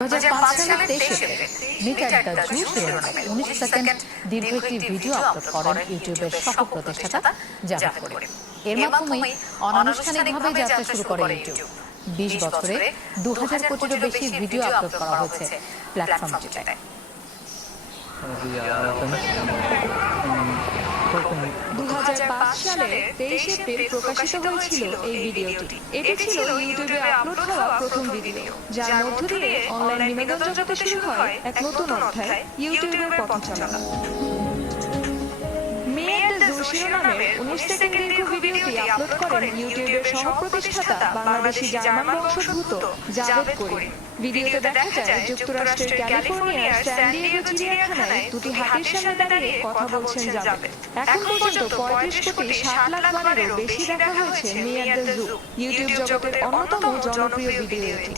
2005 সালের 23 April meet at the zoo শিরোনামে 19 second দীর্ঘ একটি ভিডিও আপলোড করেন ইউটিউবের সহ প্রতিষ্ঠাতা জাভেদ করিম। এর মাধ্যমেই অনানুষ্ঠানিকভাবে যাত্রা শুরু করে ইউটিউব। 20 বছরে 2000 কোটিরও বেশি ভিডিও আপলোড করা হয়েছে প্ল্যাটফর্মটিতে। 2005 সালের 23 এপ্রিল প্রকাশিত হয়েছিল এই ভিডিওটি। এটি ছিল ইউটিউবে আপলোড হওয়া প্রথম ভিডিও, যার মধ্য দিয়ে অনলাইন বিনোদন জগতে শুরু হয় এক নতুন অধ্যায়, ইউটিউবের পথ চলা। মে এট দ্য জু শিরোনামের 19 সেকেন্ড দীর্ঘ ভিডিওটি আপলোড করেন ইউটিউবের সহ-প্রতিষ্ঠাতা বাংলাদেশি জার্মান বংশোদ্ভূত জাভেদ করিম। ভিডিওতে দেখা যায় যুক্তরাষ্ট্রের ক্যালিফোর্নিয়ার স্যান ডিয়েগো চিড়িয়াখানায় দুটি হাতির সামনে দাঁড়িয়ে কথা বলছেন জাভেদ। এখন পর্যন্ত 35,60,00,000 বেশি দেখা হয়েছে মে এট দ্য জু, ইউটিউব জগতের অন্যতম জনপ্রিয় ভিডিও এটি।